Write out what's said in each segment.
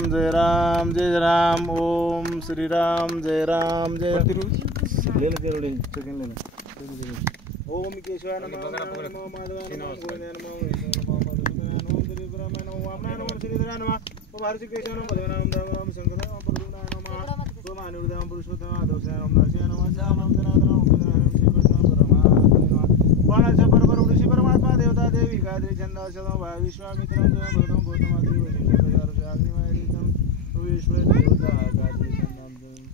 राम जय राम। ओम श्री राम जय राम जय। ओम केशवाय नमः। नमो माधवाय नमः। गोविंदाय नमः। ओम त्रिपुराय नमः। वामनाय नमः। श्रीधराय नमः। ओम भारती केशवाय नमः। भगवान राम राम शंकराय नमः। प्रद्युम्नाय नमः। ओम अनिरुद्धाय पुरुषोत्तमाय माधवाय नमः। नरसिंहाय नमः। श्यामाय नमः। श्री कृष्ण परमात्मने नमः। वाणाच्या परपर ऋषी परमात्मा देवता देवी गायत्री छंदा सदम वाय विश्वामित्रं भगवतं गौतमाद्री वैशंकर अग्निमय विश्व देवता गायत्री छंदा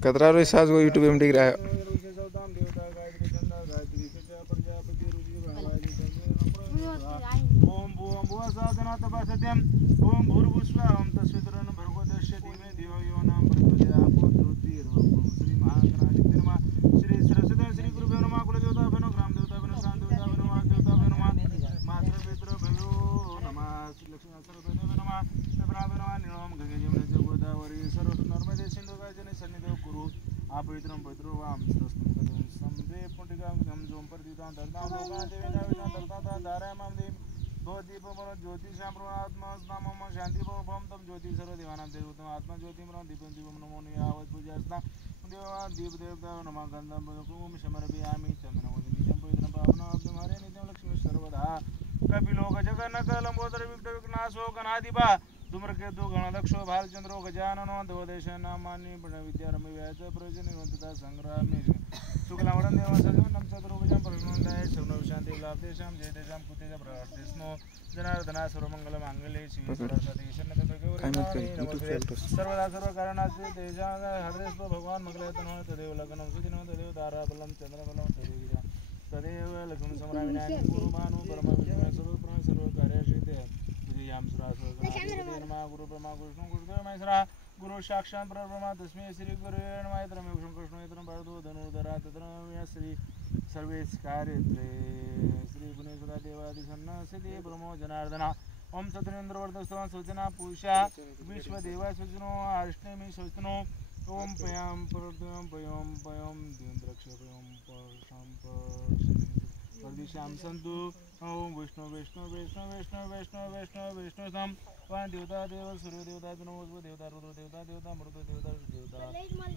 कतरा रो साज को यूट्यूब में दिख रहा है। ओम भूम भुवः सहस्रनाथ तपस्यत्यं। ओम भूर्भुवस्वः तस्वितुर्वरेण्यं भर्गो देवस्य धीमहि धियो यो नः प्रचोदयात्। ज्योतिर्भवः श्री महागणाधिपतये नमः। श्री सरस्वती श्री गुरुभ्यो नमः। कुलदेवताभ्यो नमः। ग्रामदेवताभ्यो नमः। शान्तिदेवताभ्यो नमः। वाग्देवताभ्यो नमः। मातृपितृभ्यो नमः। श्री लक्ष्मी सरस्वतीभ्यो नमः। ब्रह्मभ्यो नमः। नीलम गंगे जमुने गोदावरी सरस्वती नर्मदे सिंधु कावेरी सन्निधौ कुरु आपवित्रं पवित्रो वाम सरस्वती कदं समदे पुण्डिकां गं जोम प्रतिदां दर्दां लोकां देवेदां दर्दां धारयामां देवी भवदीपमर ज्योतिषां प्रणआत्मास्तामम शांति भवं तम ज्योति सर्वदेवानां देवतम आत्मा ज्योतिमरं दीपं दीपं नमो नियावत् पूजास्ता देवा दीपदेवता नमः गन्धं कुंकुमं समर्पयामि चन्दनं नित्यं पवित्रं पावनं हरे नित्यं लक्ष्मी सर्वदा कपिलो गजगणक लंबोदर विघ्नविघ्नाशो गणाधिपा धूम्रकेतु गणदक्षो भालचंद्रो गजाननो देवदेशनामानि प्रणविद्यारम्भ व्याच प्रयोजनवन्तता संग्रामे शुक्लावरं देवसजनं चतुर्भुजं प्रसन्नदाय सर्वशान्ति लाभतेषां जयतेषां कुतेज प्रवर्तिस्मो जनार्दना सर्वमङ्गलमाङ्गल्ये शिवे सरस्वती शरणं सर्वदा सर्वकारणास्ते तेषां हरेस्व भगवान् मंगलयतनो तदेव लग्नं सुदिनं तदेव ताराबलं चन्द्रबलं तदेव लक्ष्मण सम्रामिनायकं गुरुभानु परमविष्णु सर्वप्राण सर्वकार्यसिद्धे याम सुरासुर नमः। गुरु ब्रह्मा विष्णु गुरुदेव महेश्वरा गुरु साक्षात् परब्रह्म तस्मै श्री गुरुवे नमः। यत्रं विष्णु कृष्णो यत्रं भरतो धनुर्धरा तत्र श्री सर्वेश कार्यत्रे श्री गुणेश्वरा देवादि सन्नसिद्धि ब्रह्मो जनार्दना ओम सतनेन्द्रवर्धस्तव सूचना पूषा विश्वदेवा सूचनो अष्टमी सूचनो ओम पयम परद्यम पयम पयम द्विन्द्रक्ष पयम परशं परदिशां सन्तु ओम विष्णु विष्णु विष्णु विष्णु विष्णु विष्णु विष्णु सम वाण देवता देव सूर्य देवता नमो देवता रुद्र देवता देवता मृत देवता देवता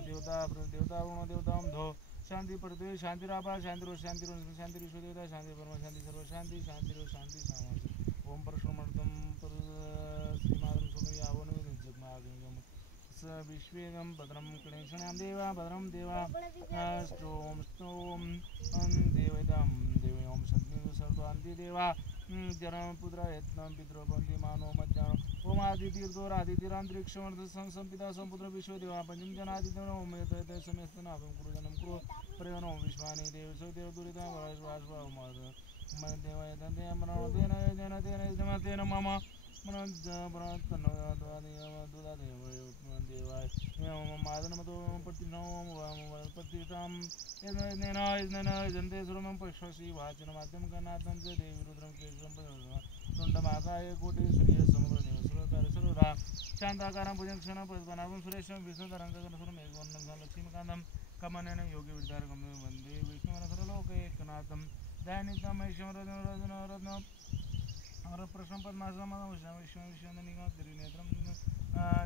देवता देवता वरुण देवता धो शांति पृथ्वी शांति राभा शांति रो शांति रो शांति विश्व देवता शांति परम शांति सर्व शांति शांति रो शांति सामा ओम परशुरामर्तम पर श्री माधव स्वामी आवनो जगमागम स विश्वेगम भद्रम गणेशनाम देवा भद्रम देवा स्तोम स्तोम देवदम देवी ओम सत्य सर्वांति देवा जन्म पुत्र यत्नम पितरो बंदी मानो मज्जानो ओम आदितीर्थो आदितीरांतरिक्षमर्थ संसंपिता संपुत्र विश्वदेवा पंचम जनादित्य ओम यत समस्त नाभं कुरु जनम कुरु प्रयोनो विश्वानि देव सो देव दुरिता वासवा मद मन देव यतन्ते अमरण देन जन तेन जमतेन मम मन जबरत तनो दुदा देव देवाय मादनमतो प्रतिनो प्रतिताम इदनेन जन्ते सुरमं पश्वसि वाचन माध्यम गणातं च देवी रुद्रं केशवं तुण्डमाकाय कोटि सूर्य समुद्र सुरकार सर्वदा शान्ताकारं भुजङ्क्षणं पद्मनाभं सुरेशं विष्णुतरङ्गगणसुरं एकवर्णं लक्ष्मीकान्तं कमनेन योगी विद्यारकं वन्दे विष्णुवरसरलोकैकनाथं दयानितं ऐश्वर्यरत्नं प्रश्न पद्मासनं विश्वनिगम त्रिनेत्रं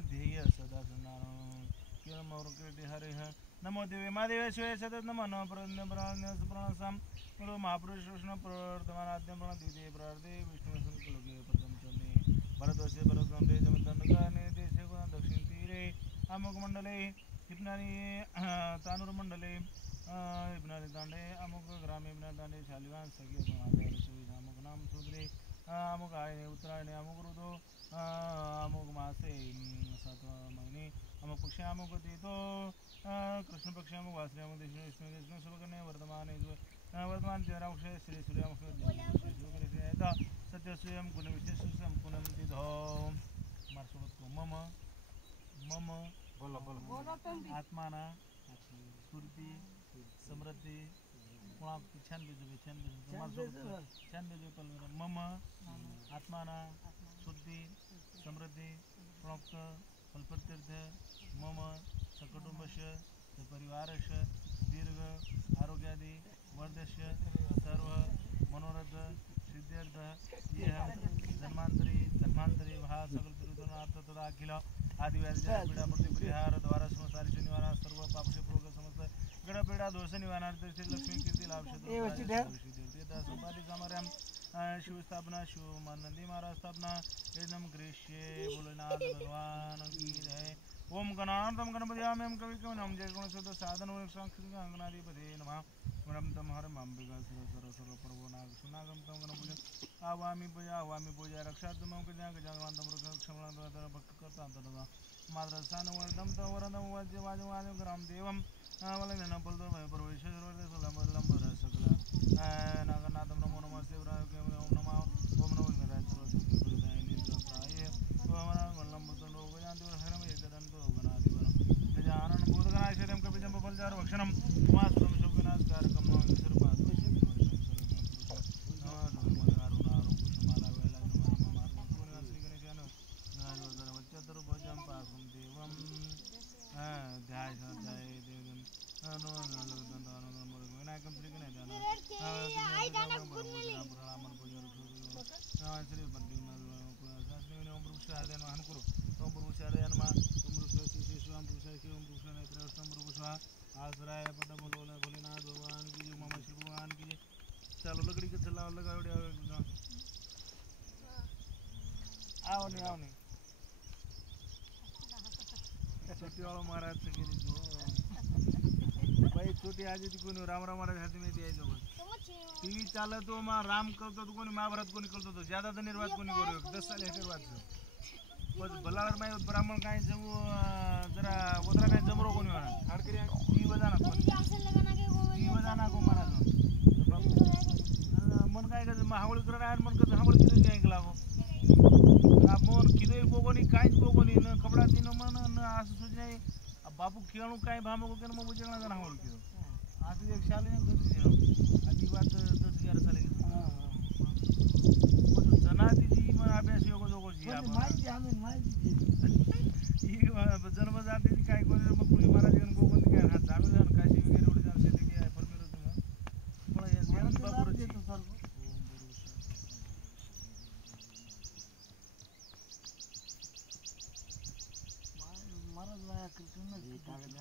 ध्येय सदा सन्नारायणं हरे नमो देवे महादेवेश्वराय सतत नमः नमः प्रणसं गुरु महापुरुष विष्णु प्रवर्तमानाद्यं प्रणतिदे प्रार्थे विष्णु संकल्पे प्रथम चरणे भरतवर्षे भरतखण्डे जमदण्डकाने देशे दक्षिण तीरे अमुकमण्डले हिप्नानि तानूरमण्डले हिप्नानि ताण्डे अमुक ग्रामे हिप्नानि ताण्डे शालिवान सखी अमुक नाम सूत्रे अमुक आयने उत्तरायणे अमुक ऋतु अमुक मासे सातवा महिने अमुक पक्ष अमुक तीतो कृष्ण पक्ष अमुक वासरे अमुक देश विष्णु विष्णु शुभकर्णे वर्तमाने वर्तमान चंद्रामुख श्री सूर्यामुख सत्य स्वयं गुण विशेष संपूर्ण तिथो मार्सोबत को मम मम बोलो बोलो आत्माना स्फूर्ति समृद्धि मम आत्माना शुद्धि समृद्धि प्रोक्त फलप्रत्यर्थ मम सकुटुंबस्य सपरिवारस्य दीर्घ आरोग्यादि वर्धस्य सर्व मनोरथ सिद्ध्यर्थ यह जन्मांतरी मांतरी भा सकल तिरुतनाथ तदा अखिल आदिव्याधी पीडा मूर्ती परिहार द्वारा संसारी निवारण सर्व पापसे पूर्वक समस्त गणपीडा दोष निवारणार्थ श्री लक्ष्मी कीर्ती लाभ संपादी समारंभ शिवस्थापना शिव नंदी महाराज स्थापना एकदम ग्रेष्ये भोलेनाथ भगवान की जय। ओम गणानां गणपतियामें कवि कवनं जय गुणशुद्ध साधन गणाधिपते नमः। वरं तम हरं अंबिका सर्व प्रभो नाग सुनागम तम गणपूजन आवामी पूजा रक्षार्थं मम गजाननं रक्षामं भक्त करता तदा माद्रसानं वरदं तम वरदं वाजवाजं ग्राम देवं वलनं बलदो भय परमेश्वर लंबर सकल नागनाथं नमो नमस्ते ओम नमः ओम नमो नारायण सरस्वती प्रदाय नित्याय ओम वल्लम बतनो गजानतो हरम एकदंतो गणाधिपन गजानन बोधगणाशयं कपिजं बलजार भक्षणं मास्तम सुविनाशकारकं सर्वपाद आसराय पता भोलेनाथ भगवान की जय मामा श्री भगवान की जय। चलो लकड़ी के चला लगा आओ नहीं छोटी वाला महाराज से गेली जो भाई छोटी आजी ती कोणी राम महाराज हाती में द्यायचो टीव्ही चालतो मा राम करतो तो कोणी महाभारत कोणी करतो तो ज्यादा तर निर्वात कोणी करू 10 साल हेटर वाचतो पण भलावर माय ब्राह्मण काय जमू जरा उतरा काय जमरो कोणी म्हणा ती वजाना को महाराज मन काय का हावळी करा मन कसं हावळी किती ऐकला गो आपण किती कोणी काहीच कोणी न कपडा तीन मन न असं सुचना बापू खेळू काय भामको केन मग उजळना जण हावळी केलो असं एक शालेने घरी आणि बात 10-11 साली पण जनातीची मन अभ्यास योग जोगोची माहिती ही जन्म जातीची काय कोणी मग कोणी महाराज गण कोण काय हा जामीन जाण काशी वगैरे एवढे जाण शेती काय परमेश्वर तुम्ही पण या ज्ञान बापूर देतो सर महाराज लाया कृष्ण जी कागद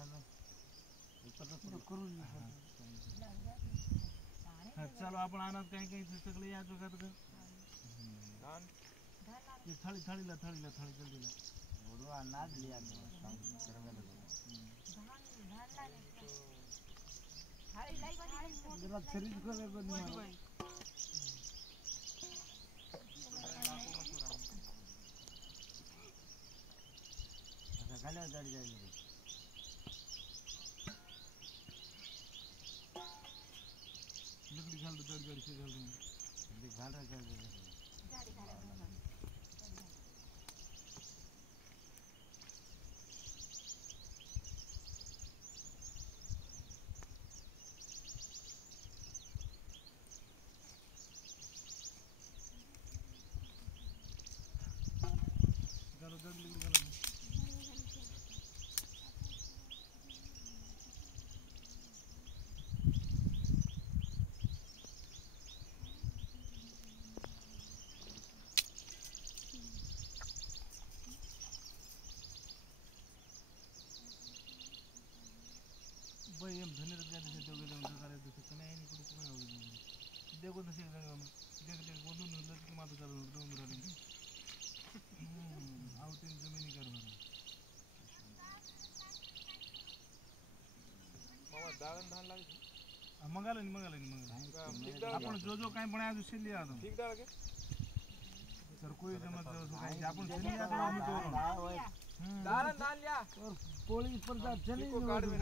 चलो आपण आणत काही काही सगळे या जगात थाळी थाळीला जल्दीला नाद लिया लकड़ी घाल दो गाड़ी से घाल भाई हम धनी रख जाते हैं तो गले उनका करे तो कने नहीं कुछ नहीं होगी देखो तो देख वो दोनों लड़की माता चलो दो मेरा दिन आउटिंग जमीन कर भरा मामा दालन धान लागे मंगाले अपन जो काई बनाया तो सिल लिया तो ठीक डाल के सर कोई जमत अपन सिल लिया तो हम तो दालन धान लिया और कोली पर जा चली को काट में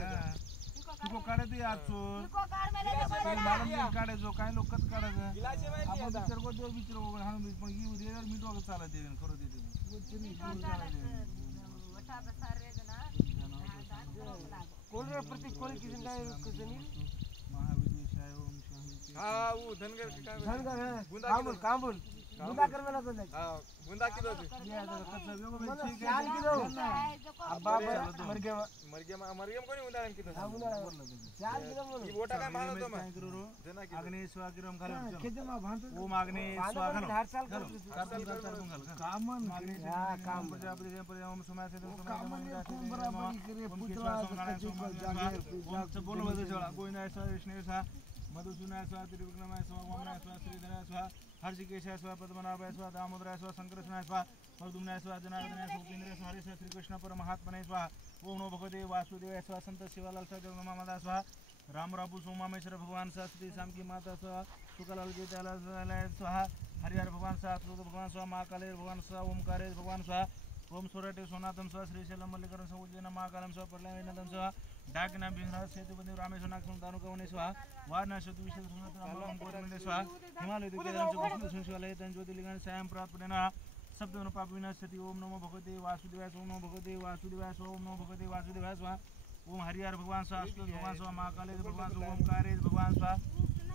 तुको काढे ते आचूर तुको काढ मेले मालूम काढे जो काय लोक कत काढायचं आपण विचार को देव विचार को हाणून पण ही उद्या मीठ वगैरे चालत दे करू दे वटा बसार रे ना कोल रे प्रति कोल किसन काय कुसनी महाविद्यालय ओम शांति हां वो धनगर काय धनगर कांबुल बुंदा कर मला तो हा बुंदा किलो ती चाल किलो अब्बा मरगे मरगेम कोणी बुंदा किलो चाल किलो बोल ही बोटा काय मानतो मग जना की अग्नि स्वागिरम घाल किती मा भांतो ओम अग्नि स्वाघाल हर साल कर कामन काम प्रजापति ओम सुमाय से कामन कोण बराबर करे पुत्रा जागे बोलो मधु चला गोविंदाय स्वाहा विष्णुवे स्वाहा मधुसूदनाय स्वाहा त्रिविक्रमाय स्वाहा वामनाय स्वाहा श्रीधराय स्वाहा हर्षिकेशाय स्वाहा पद्मनाभाय स्वाहा दामोदराय स्वाहा संकर्षणाय स्वाहा प्रद्युम्नाय स्वाहा जनार्दनाय स्वाहा उपेंद्राय स्वाहा हरे स्वाहा श्री कृष्ण परमात्मने स्वाहा ओम नमो भगवते वासुदेवाय स्वाहा संत शिवालाल स्वाहा जगन्नाथ स्वाहा राम राबू सोमामेश्वर भगवान स्वाहा श्री शाम की माता स्वाहा सुखलाल गीतालाय स्वाहा हरिहर भगवान स्वाहा अच्युत भगवान स्वाहा महाकालेर भगवान स्वाहा ओमकारेश भगवान स्वाहा ओम सोरटे सोनाथम स्वाहा श्रीशैलम मल्लिकार्जुन स्वाहा उज्जैन महाकालम स्वाहा प्रलयनाथम स्वाहा डाकनाम बिंद्रा सेतुपति रामेश्वर नागसम दानुकवने स्वाहा वारणाशतु विशेष सुनतनाम कोरमंडे स्वाहा हिमालय दिग्गजम सुशिवालय तन ज्योतिर्लिंगान सायं प्राप्तनेना शब्दवन पाप विनाशति ओम नमो भगवते वासुदेवाय ओम नमो भगवते वासुदेवाय ओम नमो भगवते वासुदेवाय स्वाहा ओम हरिहर भगवान स्वाहा अच्युत भगवान स्वाहा महाकालेश भगवान स्वाहा ओमकारेश भगवान स्वाहा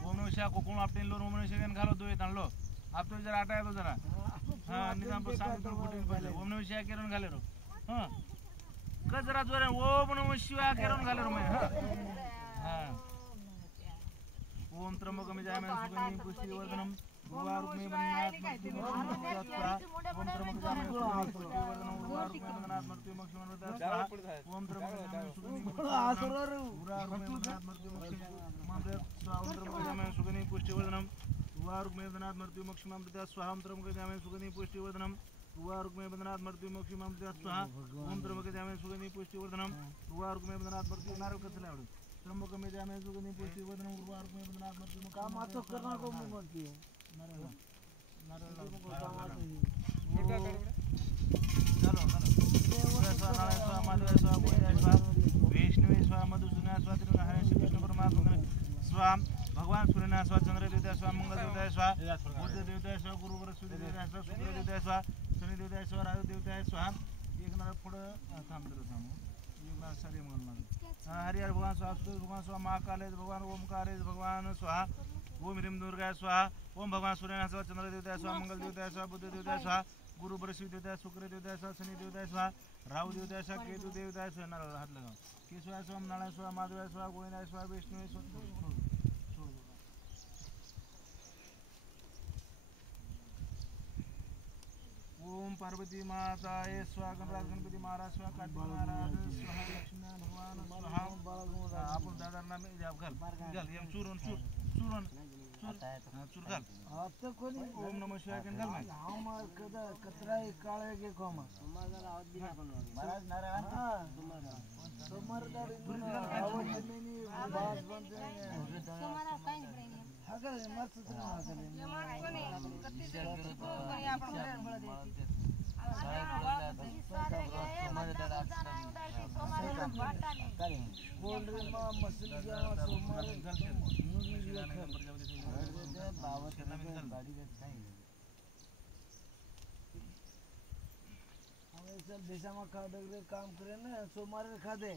ओम नमः शिवाय कोण आपटेन लो ओम नमः शिवाय घालो दो येतान लो आप तो जरा हटाया तो जरा हाँ निजाम पर सामने तो फुटेल पहले ओम नमः शिवाय केरन घाले रो हाँ कजरा जोरे ओम नमः शिवाय केरन घाले रो मैं हाँ ओम त्र्यंबकम यजामहे सुगंधिं पुष्टिवर्धनम गुरुवारूपमे वन्दनात् ओम त्र्यंबकम यजामहे पुष्टिवर्धनम गुरुवारूपमे वन्दनात् मृत्युमोक्षमनोरथः ओम त्र्यंबकम सुगंधिं गुरुवारूपमे वन्दनात् मृत्युमोक्षमनोरथः पुष्टिवर्धनम गुरुवारूपमे वन्दनात् मृत्युमोक्षमनोरथः स्वाहा ओम त्र्यंबकम यजामहे सुगंधिं पुष्टिवर्धनम गुरुवारूपमे वन्दनात् मृत्युमोक्षमनोरथः स्वाहा ओम त्र्यंबकम यजामहे सुगंधिं पुष्टिवर्धनम गुरुवारूपमे वन्दनात् मृत्युमोक्षमनोरथः त्र्यंबकम यजामहे सुगंधिं पुष्टिवर्धनम गुरुवारूपमे वन्दनात् मृत्युमोक्षमनोरथः काम तो करना को मुंह बोलती है वैष्णवे स्वाहा मधुसूदनाय स्वाहा त्रिविक्रमाय श्री कृष्ण परमात्मने स्वाहा भगवान सूर्यनाय स्वाहा चंद्र देवताय स्वाहा मंगल देवताय स्वाहा बुद्ध देवताय स्वाहा गुरु बृहस्पती देवताय स्वाहा शुक्र देवताय स्वाहा शनि देवताय स्वाहा राहू देवताय स्वाहा एक नारा पुढं थांबतो सारे हरिहर भगवान स्वाहा अच्युत भगवान स्वाहा महाकालेश भगवान ओमकारेश भगवान स्वाहा ओम ह्रीं दुर्गाय स्वाहा ओम भगवान सूर्यनाय स्वाहा चंद्र देवताय स्वाहा मंगल देवताय स्वाहा बुद्ध देवताय स्वाहा गुरु बृहस्पती देवताय शुक्र देवताय स्वाहा शनि देवताय स्वाहा राहू देवताय स्वाहा केतु देवताय स्वाहा नारळ हात लगाव केशवाय स्वाहा नारायण स्वाहा माधवाय स्वाहा गोविंदाय स्वाहा विष्णुवे स्वाहा ओम पार्वती माताय स्वाहा गणराज गणपती महाराज स्वाहा कार्तिक महाराज स्वाहा लक्ष्मी भगवान स्वाहा आपण दादांना मी घाल एम चूरन चूरन चूर घाल आता कोणी ओम नमः शिवाय घाल नाही हम कदा कचरा काळे के कोमा महाराज नारायण तुम्हारा आवाज नहीं बात बंद तुम्हारा काई नहीं अगर मस्त सुना अगर ये मार कोनी कत्ती कोनी आपण बळ देती बोल रे मां मछली जावा सोमवार बाबा गाड़ी रहता है हम ऐसा देशा में खा डगरे काम करे ना सोमवार खा दे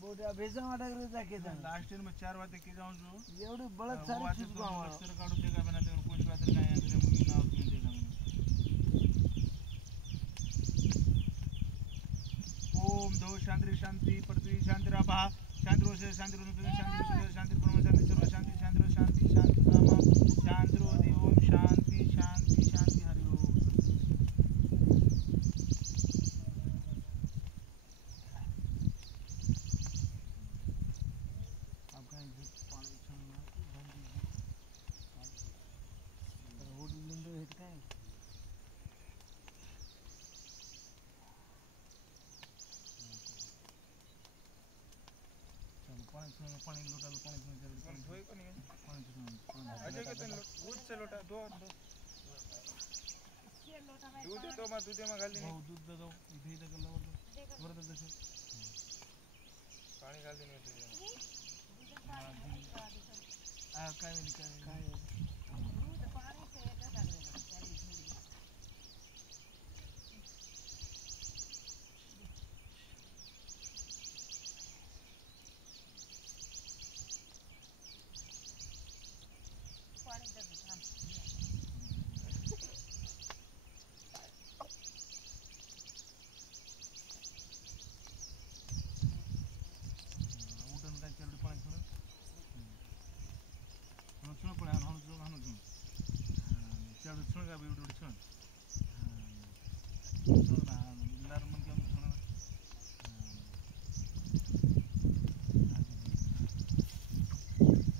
बोटा भेजा में डगरे जाके था लास्ट ईयर में 4 वाते के जाऊं जो एवढी बळत सारी चीज गावा अक्षर काढून दे का बना ते कोण वाते काय आहे मुली नाव घेऊन दे ओम दो शांति शांति पृथ्वी शांति रापा शांति रोषे शांति रुद्र शांति सूर्य शांति ब्रह्म शांति सर्व शांति शांति शांति शांति नाम शांति रोधि ओम शांति शांति शांति हरि ओम आपका पानी छानना रोड विंडो हिट काय पानी लोटा पानी धोई को नहीं पानी अजय के तन दूध से लोटा दो दूध तो मैं दूध में घाल दी हो दूध दे दो इथे इथे गल्ला वर दे पानी घाल देने तुझे काय दूध पाणी से एकदा टाकले पाणी दे त्याचं सुन का एवढं सुन सुन ना नॉर्मल काम सुन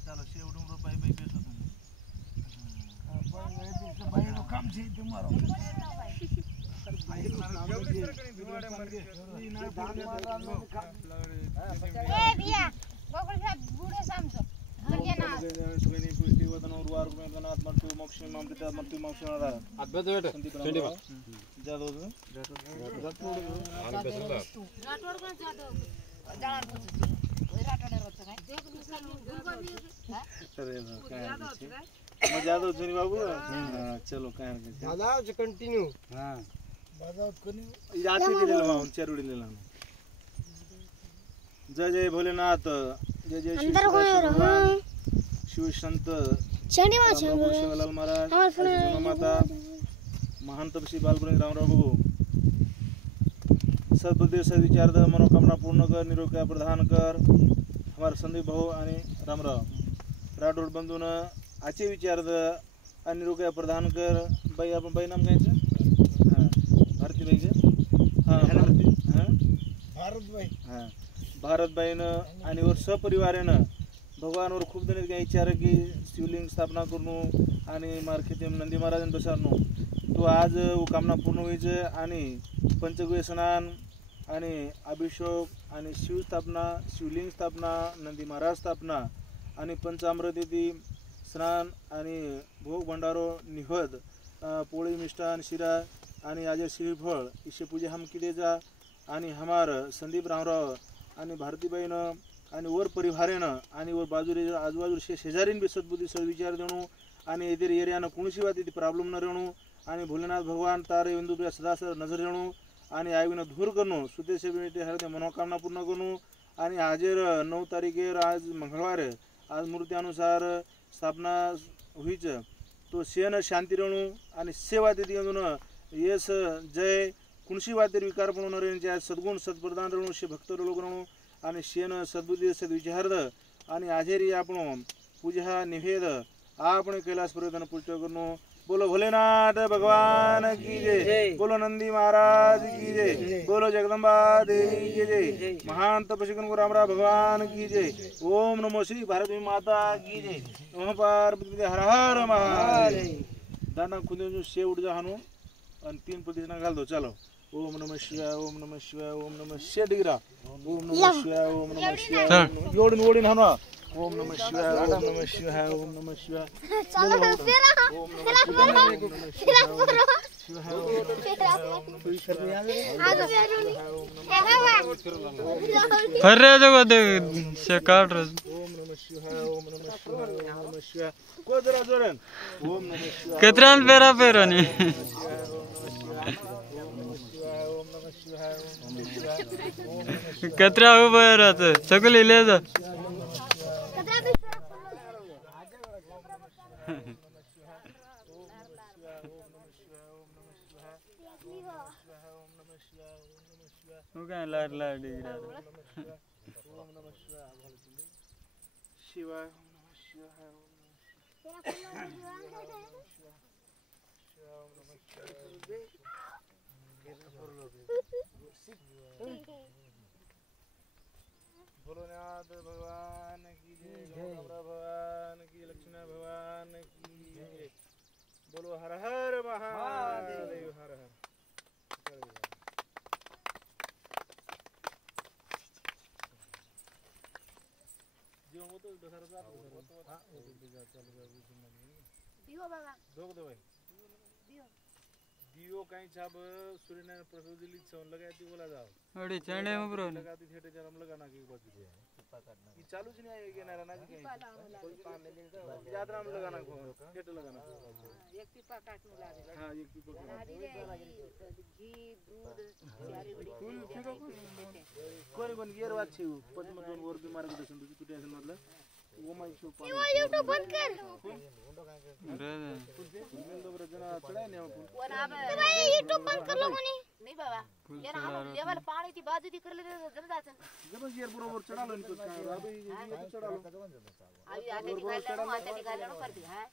चलो शेवडून रुपये बाई बेस होतो भाई नो काम छे तुम्हारो ए बिया गोकुल साहब बूढ़े समझो बढ़िया ना सुगनी पुष्टि वदन और वार में गनात मर्तु मोक्ष में मृत मर्तु मोक्ष ना रहा अभ्यास बेटा चंडी बा जादो राठोड का जादो जाणार पुछी ओय राठोड रोच काय देख दुसरा अरे काय मग जादो जुनी बाबू हां चलो काय दादा कंटिन्यू हां बाजात कोणी याची दिलेला माऊन चरुडी दिलेला जय जय भोलेनाथ जय जय श्री भगवान शिव संत शिवलाल महाराज माता महान तपसी बालबुरंग रामराव बाबू सद्बुद्धी सद्विचार मनोकामना पूर्ण कर निरोग्य प्रदान कर हमारे संदीप भाऊ आणि रामराव राठोड बंधून आचे विचार आणि निरोग्य प्रदान कर बाई आपण बाई नाम घ्यायचं हां भारती बाई हां भारती हां भारत भाई हां भारतबाईनं आणि वर सपरिवारानं भगवानवर खूप जण विचार की शिवलिंग स्थापना करणं आणि मार्केट नंदी महाराजांना बसारणं तो आज कामना पूर्ण व्हायचं आणि पंचगव्य स्नान आणि अभिषेक आणि शिवस्थापना शिवलिंग स्थापना नंदी महाराज स्थापना आणि पंचामृत येथे स्नान आणि भोग भंडारो निहद पोळी मिष्टान शिरा आणि आज श्रीफळ इसे पूजा हम किती जा आणि हमार संदीप रामराव आणि भारतीबाईनं आणि वर परिवारेनं आणि वर बाजूला आजूबाजूला शेजारीन बी सद्बुद्धी सद्विचार देणं आणि इतर एरियानं कोणशी बात तिथे प्रॉब्लेम न राहणं आणि भोलेनाथ भगवान तारे इंदुप्रिया सदा नजर देणं आणि आईनं धूर करणं सुदेश हृदय मनोकामना पूर्ण करणं आणि हाजेर 9 तारीखेर आज मंगळवार आज मूर्त्यानुसार स्थापना व्हायचं तो शेण शांती राहणं आणि सेवा तिथे येऊन यश जय कुणशी वातेर विकार बनवणार यांच्या सद्गुण सत्प्रदान राहणं शे भक्त लोक राहणं आणि शेण सद्बुद्धी सद्विचार आणि आजेरी आपण पूजा निवेद आपण कैलास पर्वतन पूजा करणं बोलो भोलेनाथ भगवान की जय बोलो नंदी महाराज की जय बोलो जगदम्बा देवी की जय महान तपस्वी रामराव भगवान की जय ओम नमो श्री भारत माता की जय ओम पार्वती हर हर महादेव दाना खुदे शेव उठ जा हानो आणि 3 प्रतिष्ठा घाल दो चलो ओम नमः शिवाय ओम नमः शिवाय ओम नमः शिवाय डिगरा ओम नमः शिवाय ओम नमः शिवाय जोडून ओढीन हानो ओम नमः शिवाय ओम नमः शिवाय ओम नमः शिवाय चलो तेरा फर्रे जगो दे से काट रस ओम नमः शिवाय ओम नमः शिवाय ओम नमः शिवाय को जरा जोरन ओम नमः शिवाय केत्रान पेरा पेरानी कतरा उभं राहतं सगळी ले जा काय लाड लाड डिग्रा शिवाय भोलेनाथ भगवान की जय भगवान की लक्ष्मण भगवान की जय बोलो हर हर महादेव हर हर जो होतो दसरा जात हां चालू दियो बाबा दोग दो भाई दियो काही छाप सूर्यनारायण प्रसाद दिली छन लगाती बोला जाओ अडी चणे उभरो लगाती थिएटर जन्म लगाना की बात है ये चालू नहीं है ये नारा ना की यात्रा में लगाना को थिएटर लगाना एक पिपा काटने लागे हां एक पिपा घी दूध चारी बड़ी कोरी बन गियर बात छी पद्म दोन वर भी मार्गदर्शन तुझी तू टेंशन मतलब वो माय शो पा यूट्यूब बंद कर रे जना चढ़ाए ने अपन भाई यूट्यूब बंद कर लो कोनी नहीं बाबा यार हम लेवल पानी थी बाजू दी कर ले जम जाते जब गियर बरोबर चढ़ा लो इनको अभी ये तो चढ़ा लो अभी आते निकाल लो कर दी हां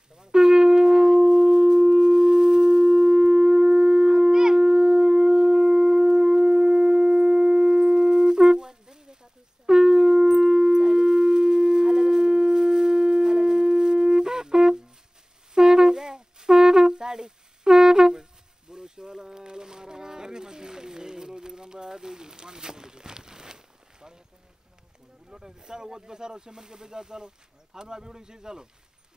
पाणी चालो वत बसारो सेमन के बेजा चालो हानु आ बिवडी से चालो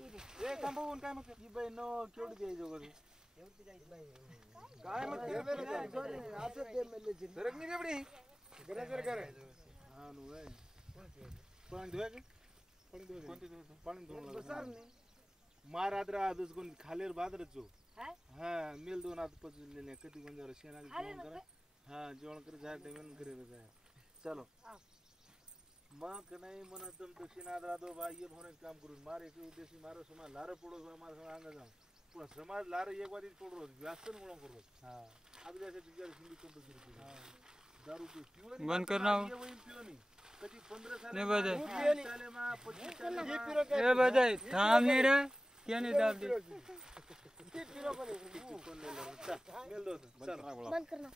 ए कंपाऊन काय मग की बाई नो केवढी द्यायचं वगैरे काय मग आता ते मेले सरक नाही रेबडी जरा जरा करे हानु ए पाणी धुवा के पाणी धुवा कोणते पाणी धुवा बसार नाही महाराज आजच कोण खालेर बादरच जो हां मेल दोन हात पचलेले कधी कोण जरा शेणाला जेवण करा हां जेवण करे जाय जेवण करे जाय चलो मग नाही म्हणत तुम शिनाद रादो बा ये भोने काम करून मारे के उद्देशी मारो समाज लार पडो मार अंग जाऊ पण समाज लार एक वादी पडो व्यासन म्हणून करू हां अब जैसे टीचर हिंदी कंपल्सरी की दारू की पियो बंद करना हो ये वही पियो नहीं कभी 15 साल नहीं बजाय साल में 25 साल में ये बजाय थाम नहीं रहा क्या नहीं दाब दी मेल दो चलो बंद करना